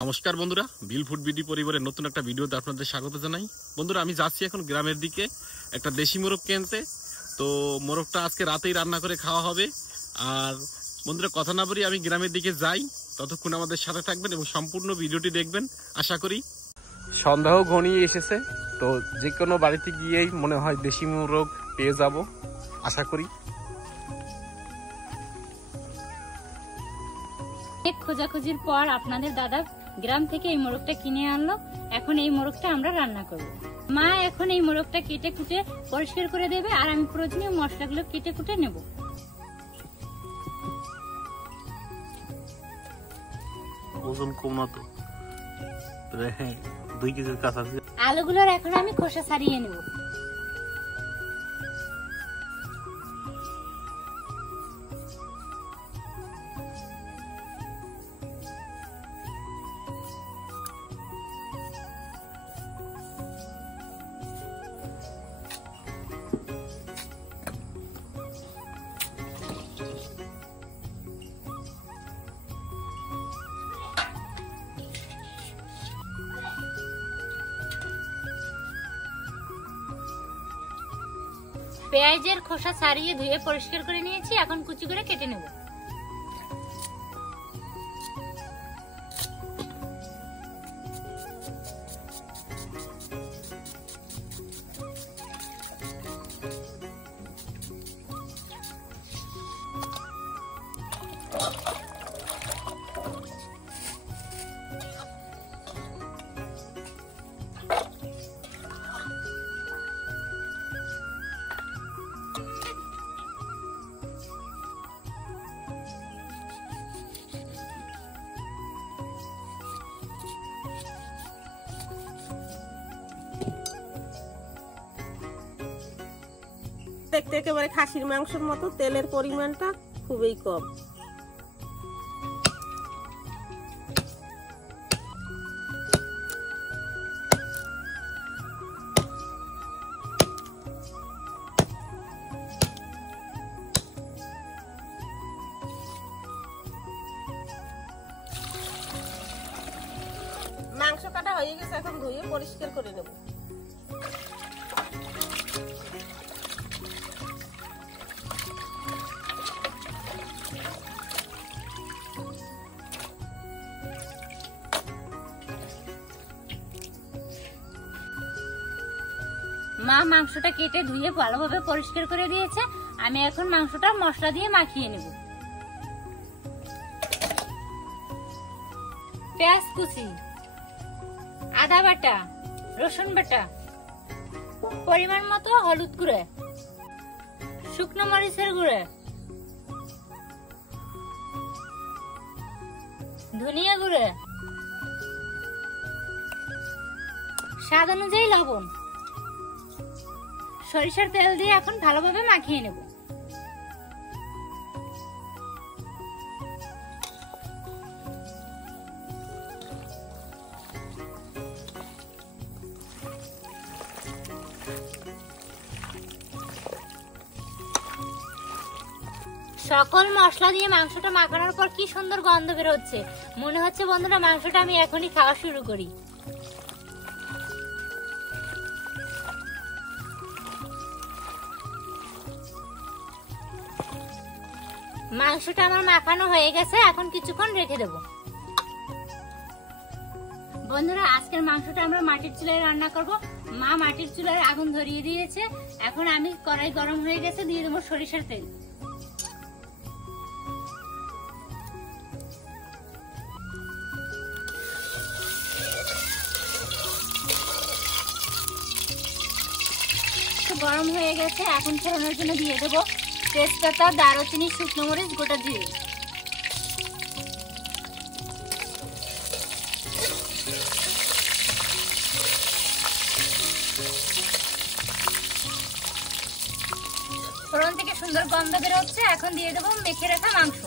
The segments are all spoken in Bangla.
নমস্কার বন্ধুরা, বিল ফুড বিডি পরিবারের নতুন একটা ভিডিওতে আপনাদের স্বাগত জানাই। বন্ধুরা, আমি যাচ্ছি এখন গ্রামের দিকে একটা দেশি মোরগ কিনতে। তো মোরগটা আজকে রাতেই রান্না করে খাওয়া হবে। আর বন্ধুরা, কথা না বলি আমি গ্রামের দিকে যাই, ততক্ষণ আমাদের সাথে থাকবেন এবং সম্পূর্ণ ভিডিওটি দেখবেন আশা করি। সন্দেহ ঘনিয়ে এসেছে, তো যে কোনো বাড়িতে গিয়েই মনে হয় দেশি মোরগ পেয়ে যাব আশা করি। খোঁজাখুঁজির পর আপনাদের দাদা গ্রাম থেকে এই মোরগটা কিনে আনলো। এখন এই মোরগটা আমরা রান্না করব। মা এখন এই মোরগটা কেটে কুটে পরিষ্কার করে দেবে, আর আমি প্রয়োজনীয় মশলাগুলো কেটে কুটে নেব। ওজন কম না তো, 2 কেজির কাছাকাছি। আলুগুলোর এখন আমি খোসা ছাড়িয়ে নেব। পেঁয়াজের খোসা ছাড়িয়ে ধুয়ে পরিষ্কার করে নিয়েছি, এখন কুচি করে কেটে নেব। দেখতে একেবারে খাসির মাংসের মতো, তেলের পরিমাণটা খুবই কম। মাংস কাটা হয়ে গেছে, এখন ধুয়ে পরিষ্কার করে নেব। মা মাংসটা কেটে ধুয়ে ভালোভাবে পরিষ্কার করে দিয়েছে। আমি এখন মাংসটা মশলা দিয়ে মাখিয়ে নেব। পেঁয়াজ কুচি, আদা বাটা, রসুন বাটা, পরিমাণ মতো হলুদ গুঁড়ো, শুকনো মরিচের গুঁড়ো, ধনিয়া গুঁড়ো, স্বাদ অনুযায়ী লবণ, সরিষার তেল দিয়ে এখন ভালোভাবে মাখিয়ে নেব। সকল মশলা দিয়ে মাংসটা মাখানোর পর কি সুন্দর গন্ধ বের হচ্ছে। মনে হচ্ছে বন্ধুরা, মাংসটা আমি এখনই খাওয়া শুরু করি। মাংসটা আমার মাখানো হয়ে গেছে, এখন কিছুক্ষণ রেখে দেব। বন্ধুরা, আজকের মাংসটা আমরা মাটির চুলায় রান্না করব। মা মাটির চুলায় আগুন ধরিয়ে দিয়েছে। এখন আমি কড়াই গরম হয়ে গেছে, দিয়ে দেবো সরিষার তেল। গরম হয়ে গেছে, এখন ফোড়নের জন্য দিয়ে দেবো তেজপাতা, দারুচিনি, শুকনো মরিচ, গোটা জিরে। ফোড়ন থেকে সুন্দর গন্ধ বের হচ্ছে, এখন দিয়ে দেবো মেখে রাখা মাংস।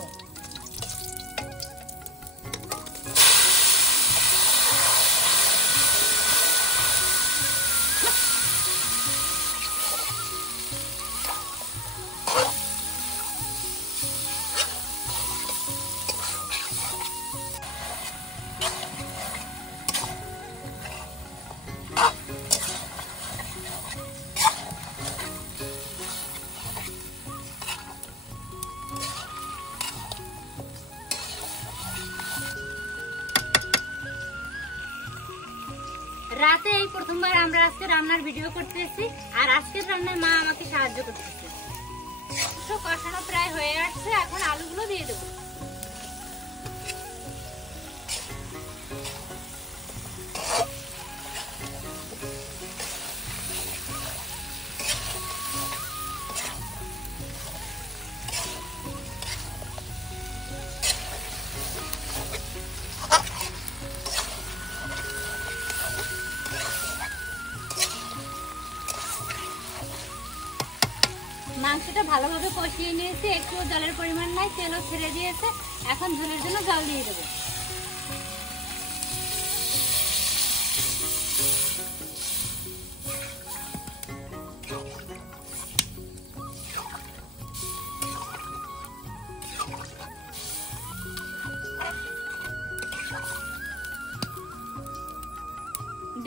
রাতে এই প্রথমবার আমরা আজকে রান্নার ভিডিও করতেছি, আর আজকের রান্নায় মা আমাকে সাহায্য করতেছে। কষানো প্রায় হয়ে আসছে, এখন আলুগুলো দিয়ে দেবো। মাংসটা ভালোভাবে কষিয়ে নিয়েছি, একটু জলের পরিমাণ নাই, তেলও ছেড়ে দিয়েছে। এখন ঝোলের জন্য জল দিয়ে দেবো।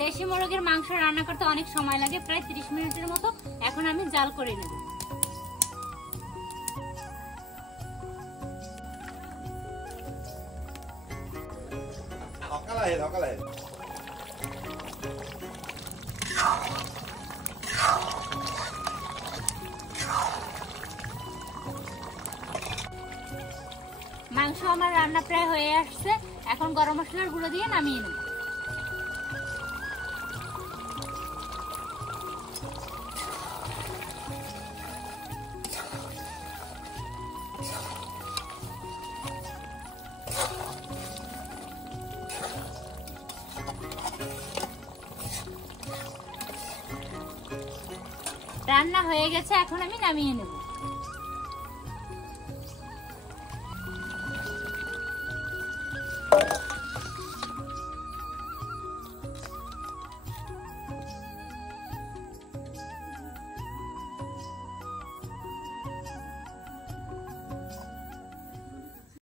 দেশি মোরগের মাংস রান্না করতে অনেক সময় লাগে, প্রায় 30 মিনিটের মতো। এখন আমি জাল করে নেব। মাংস আমার রান্না প্রায় হয়ে আসছে, এখন গরম মশলার গুঁড়ো দিয়ে নামিয়ে নেব। রান্না হয়ে গেছে, এখন আমি নামিয়ে নেব।